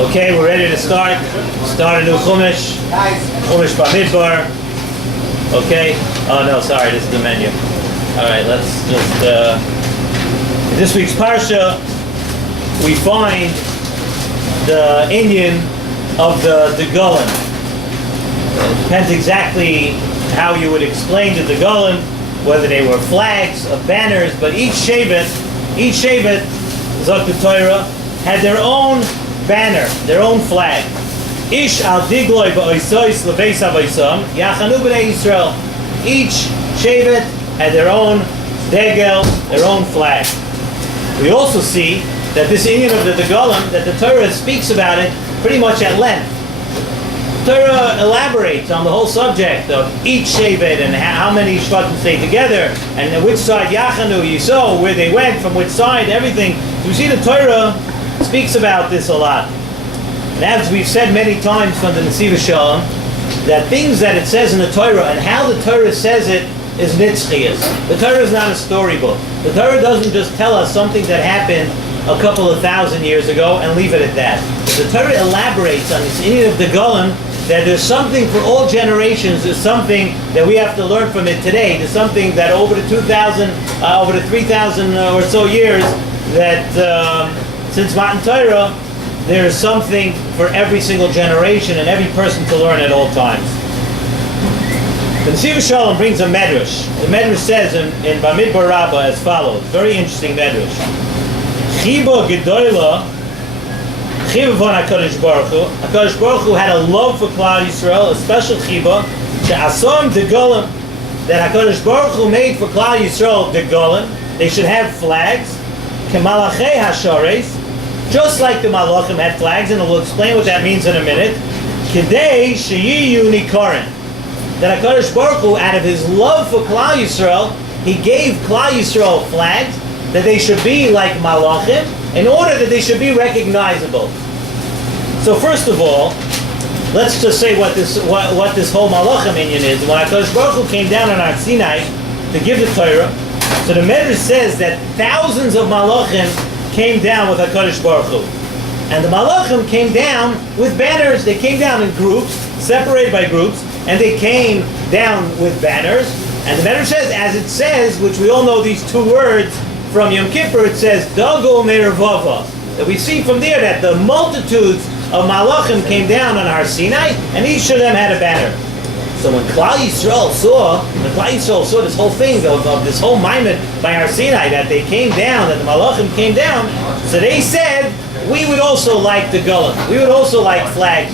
Okay, we're ready to start a new Chumash Bamidbar. Okay, oh no, sorry, this is the menu. Alright, let's just, in this week's Parsha, we find the Indian of the Golan. It depends exactly how you would explain the Golan, whether they were flags or banners, but each Shevet, Zok the Torah, had their own banner, their own flag. Ish al digloi ba'oisois lebeis havoisam yachanu b'nei Yisrael. Each Shevet had their own degel, their own flag. We also see that this Indian of the Golan, that the Torah speaks about it pretty much at length. Torah elaborates on the whole subject of each Shevet and how many Shvatim stay together, and which side Yachanu, Yisrael, where they went, from which side, everything. You see, the Torah speaks about this a lot. And as we've said many times from the Nesiv Shalom, that things that it says in the Torah and how the Torah says it is nitzchias. The Torah is not a storybook. The Torah doesn't just tell us something that happened a couple of thousand years ago and leave it at that. The Torah elaborates on this Indian of the Golan, that there's something for all generations. There's something that we have to learn from it today. There's something that over the 3,000 or so years, that since Matan Torah, there is something for every single generation and every person to learn at all times. The Nesiv Shalom brings a medrash. The medrash says in Bamidbar Rabbah as follows. Very interesting medrash. Chiba gedoyla chiba von HaKadosh Baruch Hu. HaKadosh Baruch Hu had a love for Klal Yisrael, a special chiba, she'asom de golan, that HaKadosh Baruch Hu made for Klal Yisrael de golan. They should have flags. Kemalachei hashares, just like the Malachim had flags, and we'll explain what that means in a minute. Kidei sheyiyu nikorin, that HaKadosh Baruch Hu, out of His love for Klal Yisrael, He gave Klal Yisrael flags, that they should be like Malachim, in order that they should be recognizable. So first of all, let's just say what this whole Malachim inyan is. When HaKadosh Baruch Hu came down on Har Sinai to give the Torah, so the Medrash says that thousands of Malachim came down with HaKadosh Baruch Hu. And the Malachim came down with banners. They came down in groups, separated by groups, and they came down with banners. And the Medrash says, as it says, which we all know these two words from Yom Kippur, it says, Dago Me'ervava. That we see from there that the multitudes of Malachim came down on Har Sinai, and each of them had a banner. So when Klal Yisrael saw this whole thing of this whole Maimed by Har Sinai, that they came down, that the Malachim came down, so they said, we would also like the Golan. We would also like flags.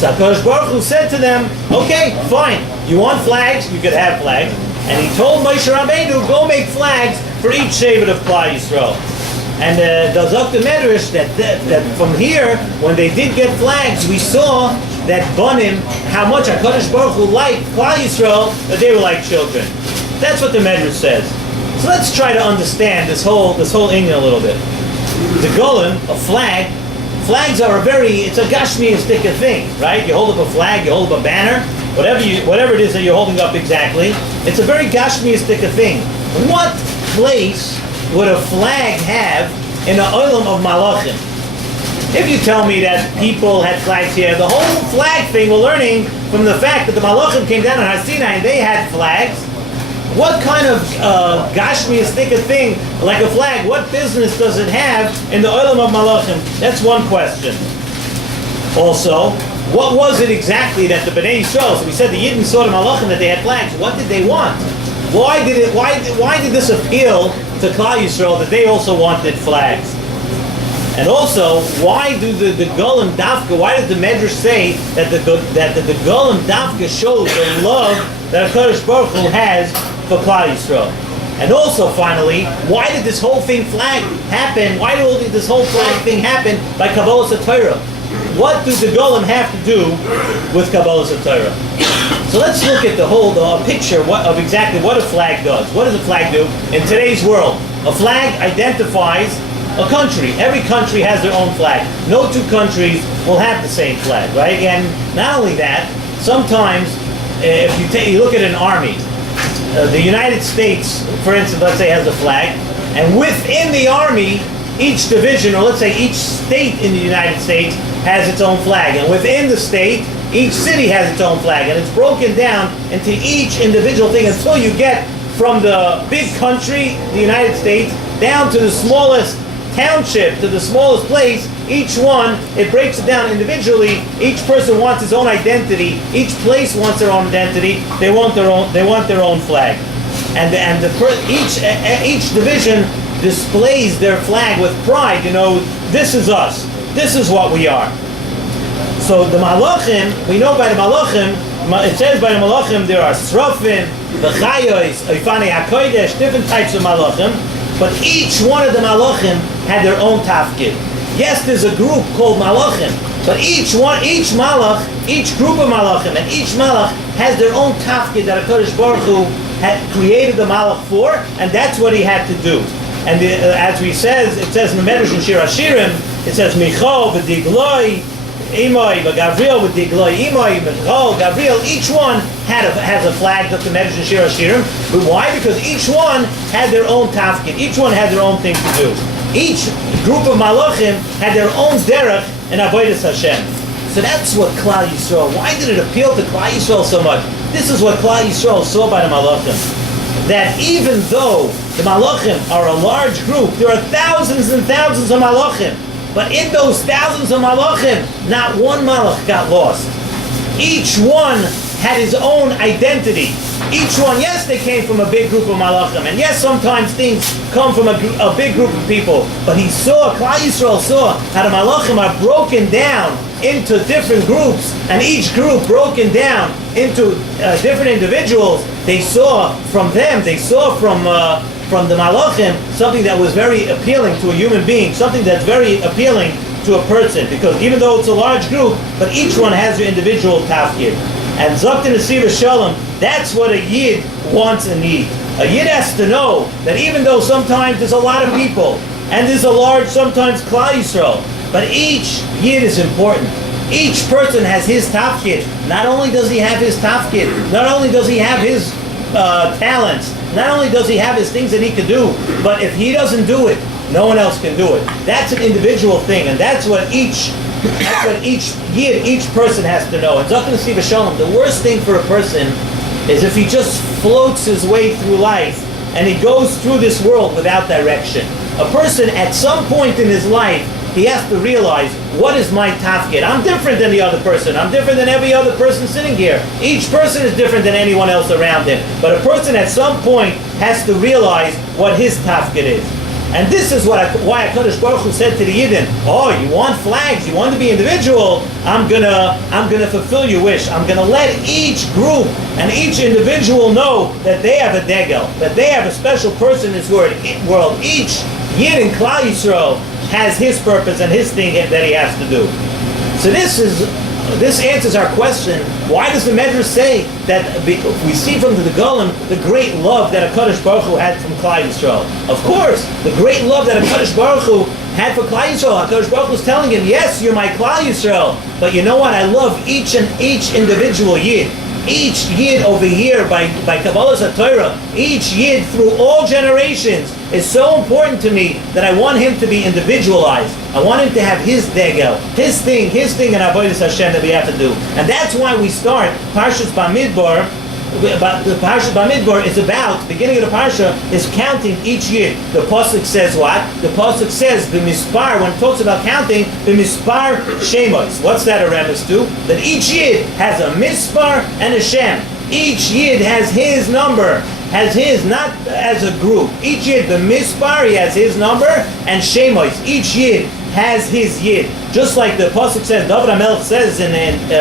So HaKadosh Baruch Hu said to them, okay, fine. You want flags? You could have flags. And He told Moshe Rabbeinu, go make flags for each Shevet of Klal Yisrael. And the Zok the Medrash, that from here, when they did get flags, we saw that Banim, how much HaKadosh Baruch Hu liked Klal Yisrael, that they were like children. That's what the Medrash says. So let's try to understand this whole inyan a little bit. The Golan, a flag, flags are it's a gashmiistic thing, right? You hold up a flag, you hold up a banner, whatever it is that you're holding up exactly, it's a very gashmiistic thing. What place would a flag have in the olam of Malachim? If you tell me that people had flags here, the whole flag thing, we're learning from the fact that the Malachim came down on Har Sinai and they had flags. What kind of gashmiistic thing, like a flag, what business does it have in the olam of Malachim? That's one question. Also, what was it exactly that the Bnei Yisrael, so we said the Yidden saw the Malachim that they had flags, what did they want? Why did this appeal to Klal Yisrael that they also wanted flags? And also, why do the Golan Dafka, why does the Medrash say that the Golan Dafka shows the love that HaKadosh Baruch Hu has for Klal Yisrael? And also, finally, why did this whole thing happen? Why did this whole flag thing happen by Kabbalas HaTorah? What do the Golan have to do with Kabbalas HaTorah? So let's look at the picture of exactly what a flag does. What does a flag do in today's world? A flag identifies a country. Every country has their own flag. No two countries will have the same flag, right? And not only that, sometimes if you look at an army, the United States, for instance, let's say, has a flag, and within the army each division, or let's say each state in the United States, has its own flag. And within the state, each city has its own flag. And it's broken down into each individual thing until you get from the big country, the United States, down to the smallest township, to the smallest place. Each one, it breaks it down individually. Each person wants his own identity. Each place wants their own identity. They want their own flag. And each division displays their flag with pride. You know, this is us. This is what we are. So the Malachim, we know by the Malachim, it says by the Malachim there are Srofim, the Chayos, Oifane HaKodesh, different types of Malachim, but each one of the Malachim had their own tafkid. Yes, there's a group called Malachim, but each Malach, each group of Malachim, and each Malach has their own tafkid that HaKadosh Baruch Hu had created the Malach for, and that's what he had to do. And as it says in the Medrash in Shiur Hashirim, it says, Michal v'digloi, Imai, Gabriel with Digloi, Imai, Michal, Gabriel, each one has a flag that the Medrash in Shiur Hashirim. But why? Because each one had their own tafkid. Each one had their own thing to do. Each group of malachim had their own derech in avodas Hashem. So that's what Klal Yisrael. Why did it appeal to Klal Yisrael so much? This is what Klal Yisrael saw by the malachim. That even though the malachim are a large group, there are thousands and thousands of malachim. But in those thousands of malachim, not one malach got lost. Each one had his own identity. Each one, yes, they came from a big group of malachim, and yes, sometimes things come from a big group of people. But he saw, Klal Yisrael saw how the malachim are broken down into different groups, and each group broken down into different individuals. They saw from them, from the malachim, something that was very appealing to a human being, something that's very appealing to a person, because even though it's a large group, but each one has their individual tafkid. And Zoktin Asiva Shalom, that's what a Yid wants and needs. A Yid has to know that even though sometimes there's a lot of people, and there's a large, sometimes Klal Yisrael, but each Yid is important. Each person has his tafkid. Not only does he have his tafkid, not only does he have his talents, not only does he have his things that he can do, but if he doesn't do it, no one else can do it. That's an individual thing, and that's what each Yid, each person has to know. And Zoktin Asiva Shalom, the worst thing for a person is if he just floats his way through life and he goes through this world without direction. A person at some point in his life, he has to realize, what is my tafkid? I'm different than the other person. I'm different than every other person sitting here. Each person is different than anyone else around him. But a person at some point has to realize what his tafkid is. And this is why HaKadosh Baruch Hu said to the Yidden, oh, you want flags, you want to be individual, I'm gonna fulfill your wish. I'm gonna let each group and each individual know that they have a degel, that they have a special person in this world. Each Yid in Klal Yisrael has his purpose and his thing that he has to do. So this answers our question, why does the Medrash say that we see from the Golem the great love that HaKadosh Baruch Hu had from Klal Yisrael? Of course, the great love that HaKadosh Baruch Hu had for Klal Yisrael. HaKadosh Baruch Hu was telling him, yes, you're my Klal Yisrael, but you know what? I love each individual Yid. Each Yid over here by Kabbalah's HaTorah, each Yid through all generations is so important to me that I want him to be individualized. I want him to have his degel, his thing in avodas Hashem that we have to do. And that's why we start Parshas Bamidbar. The Parshas Bamidbar is about, the beginning of the Parsha is counting each Yid. The Pasuk says what? The Pasuk says, B'mispar, when it talks about counting, B'mispar Shemos. What's that a reference to? That each Yid has a Mispar and a Shem. Each Yid has his number, has his, not as a group. Each Yid, the Mispar, he has his number, and Shemos. Each Yid has his Yid. Just like the Pasuk says, David HaMelech says in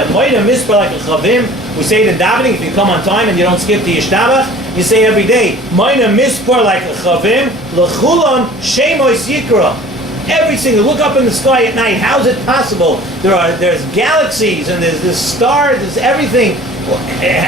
Moida Mispar like a Chavim, we say it in davening, if you come on time and you don't skip the Yishtabach, you say every day, Moida Mispar like a Chavim, L'chulam Shemos Yikra. Every single, look up in the sky at night, how is it possible? There's galaxies and there's stars, there's everything.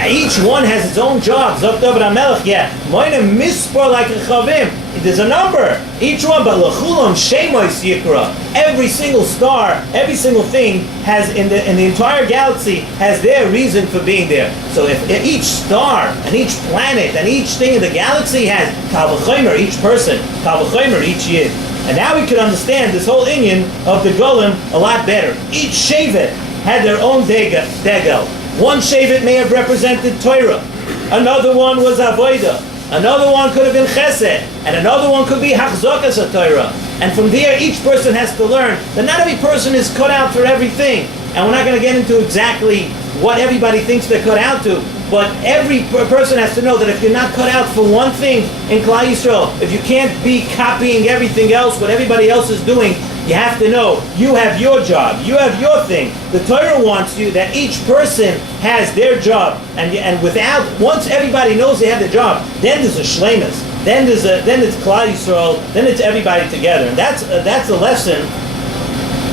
Each one has its own job. Zok David HaMelech, yeah. Moina mispar like a chavim. There's a number. Each one, but l'chulam shemos yikra. Every single star, every single thing has in the entire galaxy has their reason for being there. So if each star and each planet and each thing in the galaxy has kal v'chomer, each person, kal v'chomer, each yid. And now we can understand this whole inyan of the Golem a lot better. Each Shevet had their own degel. One Shevet may have represented Torah. Another one was Avodah. Another one could have been Chesed. And another one could be Hachzokas Torah. And from there, each person has to learn that not every person is cut out for everything. And we're not going to get into exactly what everybody thinks they're cut out to, but every person has to know that if you're not cut out for one thing in Klal Yisrael, if you can't be copying everything else, what everybody else is doing, you have to know you have your job, you have your thing. The Torah wants you that each person has their job, and once everybody knows they have their job, then there's a shleimus, then it's Klal Yisrael, then it's everybody together, and that's a lesson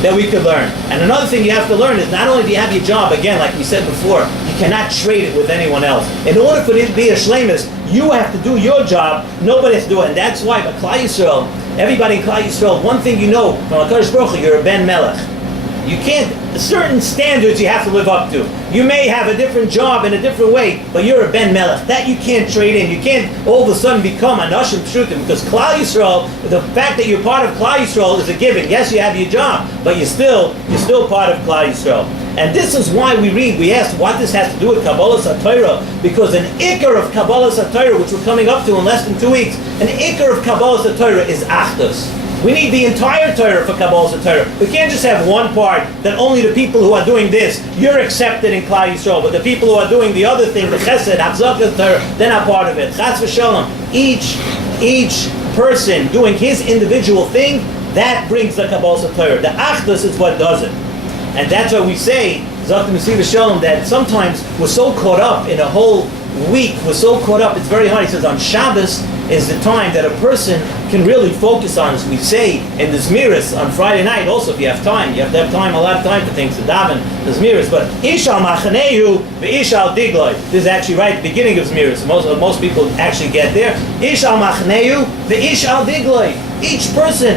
that we could learn. And another thing you have to learn is not only do you have your job, again, like we said before, you cannot trade it with anyone else. In order for it to be a shleimus, you have to do your job, nobody has to do it. And that's why, but Klal Yisrael, everybody in Klal Yisrael, one thing you know from HaKadosh Baruch Hu, you're a Ben Melech. You can't, certain standards you have to live up to. You may have a different job in a different way, but you're a Ben Melech. That you can't trade in. You can't all of a sudden become a Nashim Pshutim, because Klal Yisrael, the fact that you're part of Klal Yisrael is a given. Yes, you have your job, but you're still part of Klal Yisrael. And this is why we asked what this has to do with Kabbalah HaTorah, because an Iker of Kabbalah HaTorah, which we're coming up to in less than 2 weeks, an Iker of Kabbalah HaTorah is Achdus. We need the entire Torah for Kabbalah HaTorah. We can't just have one part that only the people who are doing this, you're accepted in Klal Yisrael, but the people who are doing the other thing, the Chesed, Hachzaka Torah, they're not part of it. Chas v'shalom. Each person doing his individual thing, that brings the Kabbalah HaTorah. The Achdus is what does it. And that's why we say, Zok Nesiv Shalom, that sometimes we're so caught up in a whole week, we're so caught up, it's very hard. He says on Shabbos is the time that a person can really focus on, as we say in the Zmiris on Friday night. Also, if you have time, you have to have time, a lot of time for things to daven the Zmiris. But Ish al Machaneu ve'Ish al Digloi. This is actually right at the beginning of Zmiris. Most people actually get there. Ish al Machaneu ve'Ish al Digloi. Each person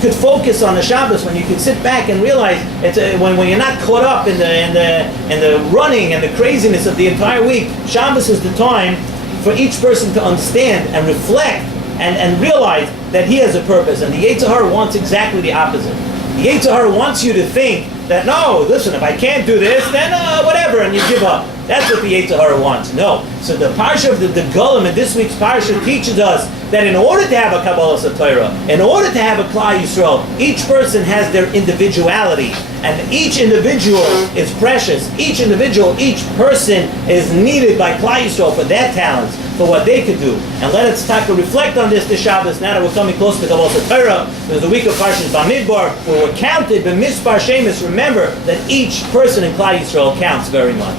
could focus on the Shabbos when you can sit back and realize it's when you're not caught up in the running and the craziness of the entire week. Shabbos is the time for each person to understand and reflect and realize that he has a purpose. And the Yetzer Hara wants exactly the opposite. The Yetzer Hara wants you to think that, no, listen, if I can't do this, then whatever, and you give up. That's what the Yetzer Hara wants. No. So the Parsha of the Golem in this week's Parsha teaches us that in order to have a Kabbalah HaTorah, in order to have a Klal Yisrael, each person has their individuality, and each individual is precious. Each person is needed by Klal Yisrael for their talents, for what they could do. And let us reflect on this Shabbos, now that we're coming close to Kabbalah HaTorah. There's the week of Parshas Bamidbar, where we're counted, but Mispar Shemus, remember that each person in Klal Yisrael counts very much.